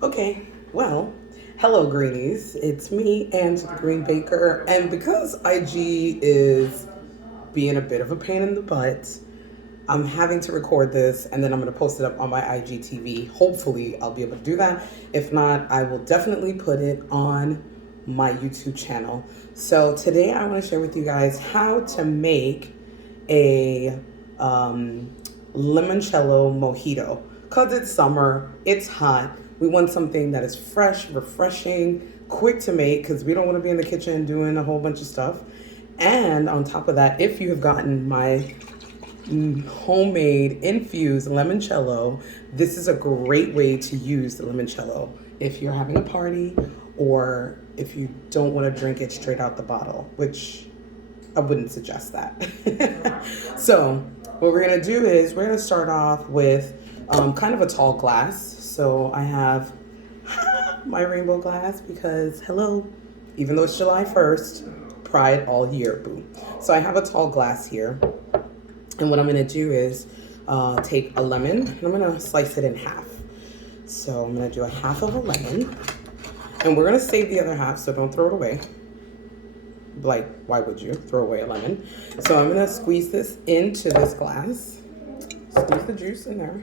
Okay, well, hello, greenies. It's me, Angela Green Baker, and because IG is being a bit of a pain in the butt, I'm having to record this and then I'm going to post it up on my IGTV. Hopefully, I'll be able to do that. If not, I will definitely put it on my YouTube channel. So, today I want to share with you guys how to make a limoncello mojito. Because it's summer, it's hot. We want something that is fresh, refreshing, quick to make because we don't want to be in the kitchen doing a whole bunch of stuff. And on top of that, if you have gotten my homemade infused limoncello, this is a great way to use the limoncello if you're having a party or if you don't want to drink it straight out the bottle, which I wouldn't suggest that. So what we're gonna do is we're gonna start off with kind of a tall glass. So I have my rainbow glass because hello, even though it's July 1st, Pride all year, boo. So I have a tall glass here. And what I'm gonna do is take a lemon and I'm gonna slice it in half. So I'm gonna do a half of a lemon and we're gonna save the other half, so don't throw it away. Like, why would you throw away a lemon? So I'm gonna squeeze this into this glass. Squeeze the juice in there.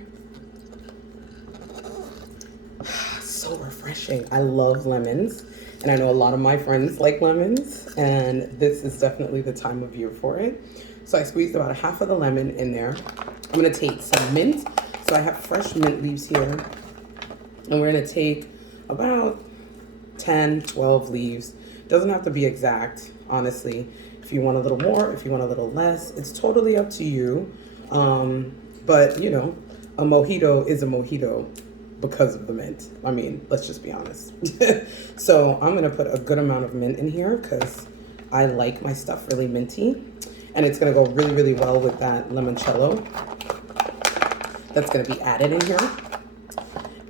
So refreshing. I love lemons. And I know a lot of my friends like lemons. And this is definitely the time of year for it. So I squeezed about a half of the lemon in there. I'm gonna take some mint. So I have fresh mint leaves here. And we're gonna take about 10, 12 leaves. Doesn't have to be exact, honestly. If you want a little more, if you want a little less, it's totally up to you. But you know, a mojito is a mojito because of the mint. I mean, let's just be honest. So I'm gonna put a good amount of mint in here because I like my stuff really minty. And it's gonna go really, really well with that limoncello that's gonna be added in here.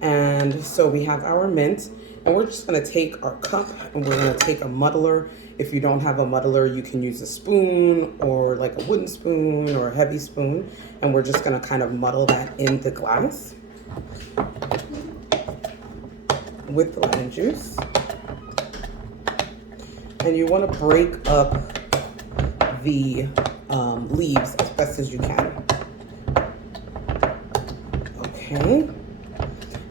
And so we have our mint, and we're just gonna take our cup and we're gonna take a muddler. If you don't have a muddler, you can use a spoon or like a wooden spoon or a heavy spoon. And we're just gonna kind of muddle that in the glass with the lemon juice. And you wanna break up the leaves as best as you can. Okay.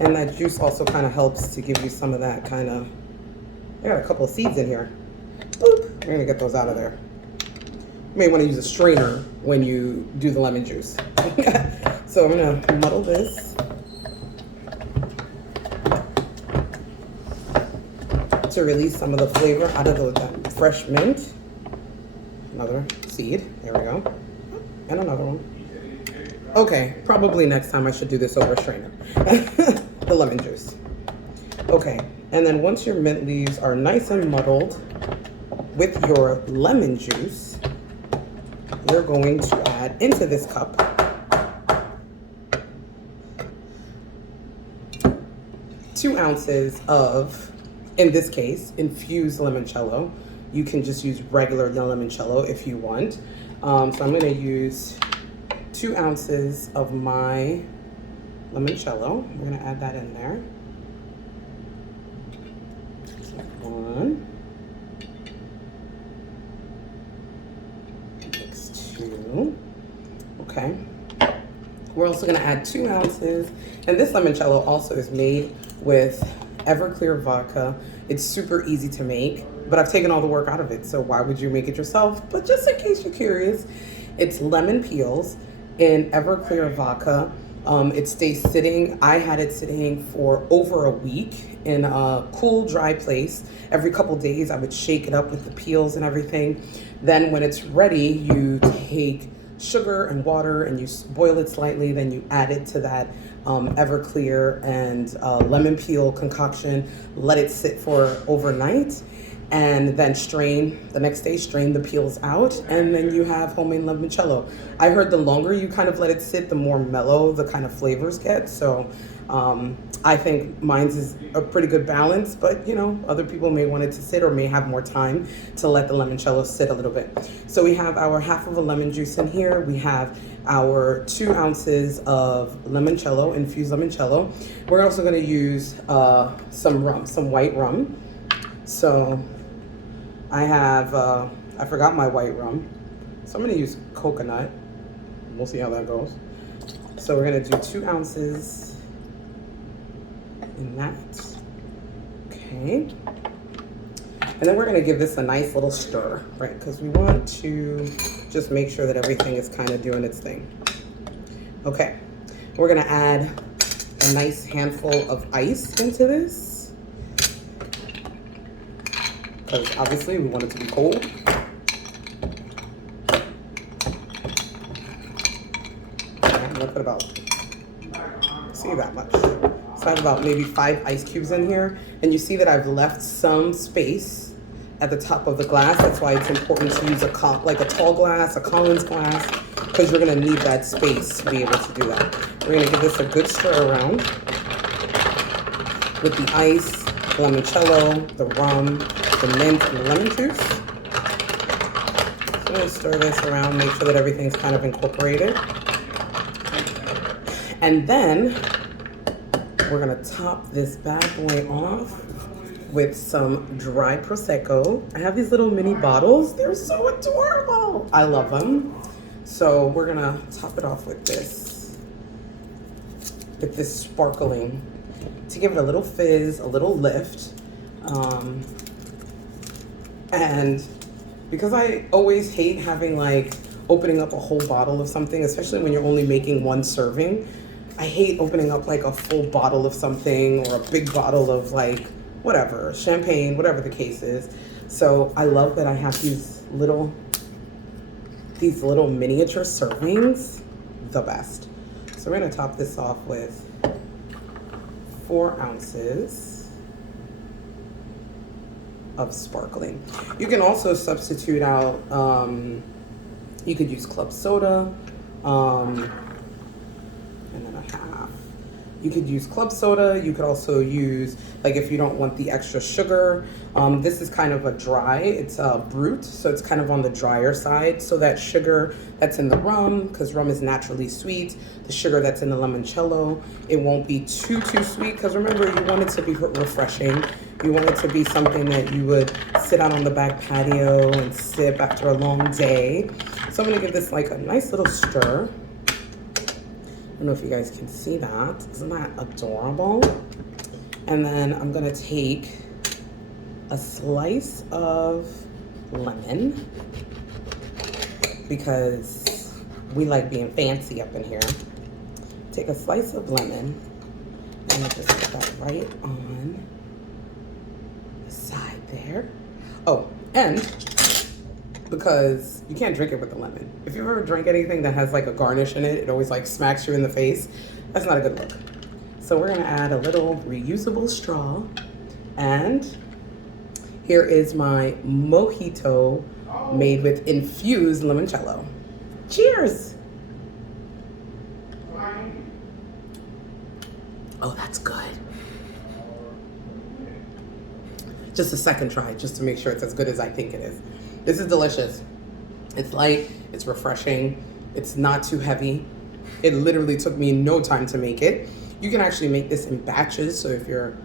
And that juice also kind of helps to give you some of that kind of, I got a couple of seeds in here. Boop. We're gonna get those out of there. You may want to use a strainer when you do the lemon juice. So I'm gonna muddle this to release some of the flavor out of that fresh mint. Another seed, there we go. And another one. Okay, probably next time I should do this over a strainer. The lemon juice. Okay, and then once your mint leaves are nice and muddled with your lemon juice, you're going to add into this cup 2 ounces of, in this case, infused limoncello. You can just use regular limoncello if you want. So I'm gonna use 2 ounces of my limoncello. We're gonna add that in there. One. Mix 2. Okay. We're also gonna add 2 ounces. And this limoncello also is made with Everclear vodka. It's super easy to make, but I've taken all the work out of it, so why would you make it yourself? But just in case you're curious, it's lemon peels in Everclear vodka. It stays sitting. I had it sitting for over a week in a cool, dry place. Every couple days, I would shake it up with the peels and everything. Then when it's ready, you take sugar and water and you boil it slightly, then you add it to that Everclear and lemon peel concoction, let it sit for overnight, and then strain the next day, strain the peels out, and then you have homemade limoncello. I heard the longer you kind of let it sit, the more mellow the kind of flavors get. So I think mine's is a pretty good balance, but you know, other people may want it to sit or may have more time to let the limoncello sit a little bit. So we have our half of a lemon juice in here. We have our 2 ounces of limoncello, infused limoncello. We're also going to use some rum, some white rum. So I have, I forgot my white rum, so I'm going to use coconut. We'll see how that goes. So we're going to do 2 ounces in that. Okay. And then we're going to give this a nice little stir, right? Because we want to just make sure that everything is kind of doing its thing. Okay. We're going to add a nice handful of ice into this, because obviously we want it to be cold. And look at about, see that much. So I have about maybe 5 ice cubes in here, and you see that I've left some space at the top of the glass. That's why it's important to use like a tall glass, a Collins glass, because you're gonna need that space to be able to do that. We're gonna give this a good stir around with the ice, the limoncello, the rum, the mint, and the lemon juice. So I'm gonna stir this around, make sure that everything's kind of incorporated. And then we're gonna top this bad boy off with some dry Prosecco. I have these little mini bottles. They're so adorable. I love them. So we're gonna top it off with this sparkling to give it a little fizz, a little lift. And because I always hate having like opening up a whole bottle of something, especially when you're only making 1 serving, I hate opening up like a full bottle of something or a big bottle of like whatever, champagne, whatever the case is. So I love that I have these little miniature servings, the best. So we're gonna top this off with 4 ounces of sparkling. You can also substitute out, you could use club soda, and then a half. You could use club soda. You could also use, like if you don't want the extra sugar, this is kind of a dry, it's a brut, so it's kind of on the drier side. So that sugar that's in the rum, because rum is naturally sweet, the sugar that's in the limoncello, it won't be too sweet, because remember, you want it to be refreshing. You want it to be something that you would sit out on the back patio and sip after a long day. So I'm gonna give this like a nice little stir. I don't know if you guys can see that. Isn't that adorable? And then I'm gonna take a slice of lemon, because we like being fancy up in here. Take a slice of lemon and I'll just put that right on the side there. Oh, and because you can't drink it with the lemon. If you've ever drank anything that has like a garnish in it, it always like smacks you in the face. That's not a good look. So we're gonna add a little reusable straw. And here is my Mojito made with infused limoncello. Cheers. Oh, that's good. Just a second try, just to make sure it's as good as I think it is. This is delicious. It's light, it's refreshing, it's not too heavy. It literally took me no time to make it. You can actually make this in batches, so if you're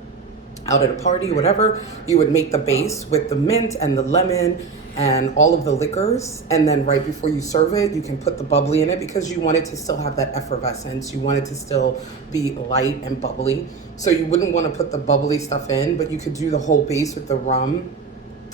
out at a party, whatever, you would make the base with the mint and the lemon and all of the liquors, and then right before you serve it, you can put the bubbly in it, because you want it to still have that effervescence. You want it to still be light and bubbly. So you wouldn't want to put the bubbly stuff in, but you could do the whole base with the rum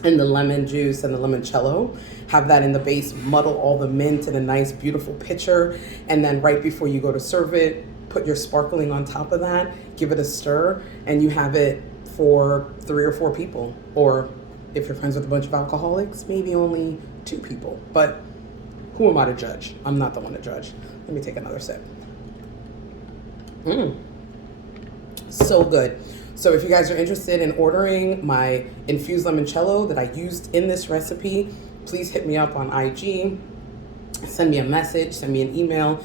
and the lemon juice and the limoncello, have that in the base, muddle all the mint in a nice beautiful pitcher, and then right before you go to serve it, put your sparkling on top of that, give it a stir, and you have it for 3 or 4 people. Or if you're friends with a bunch of alcoholics, maybe only 2 people. But who am I to judge? I'm not the one to judge. Let me take another sip. So good. So if you guys are interested in ordering my infused limoncello that I used in this recipe, please hit me up on IG, send me a message, send me an email.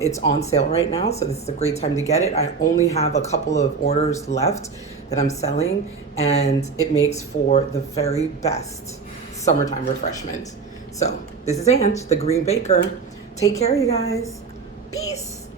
It's on sale right now, so this is a great time to get it. I only have a couple of orders left that I'm selling, and it makes for the very best summertime refreshment. So this is Ange, the Green Baker. Take care, you guys. Peace.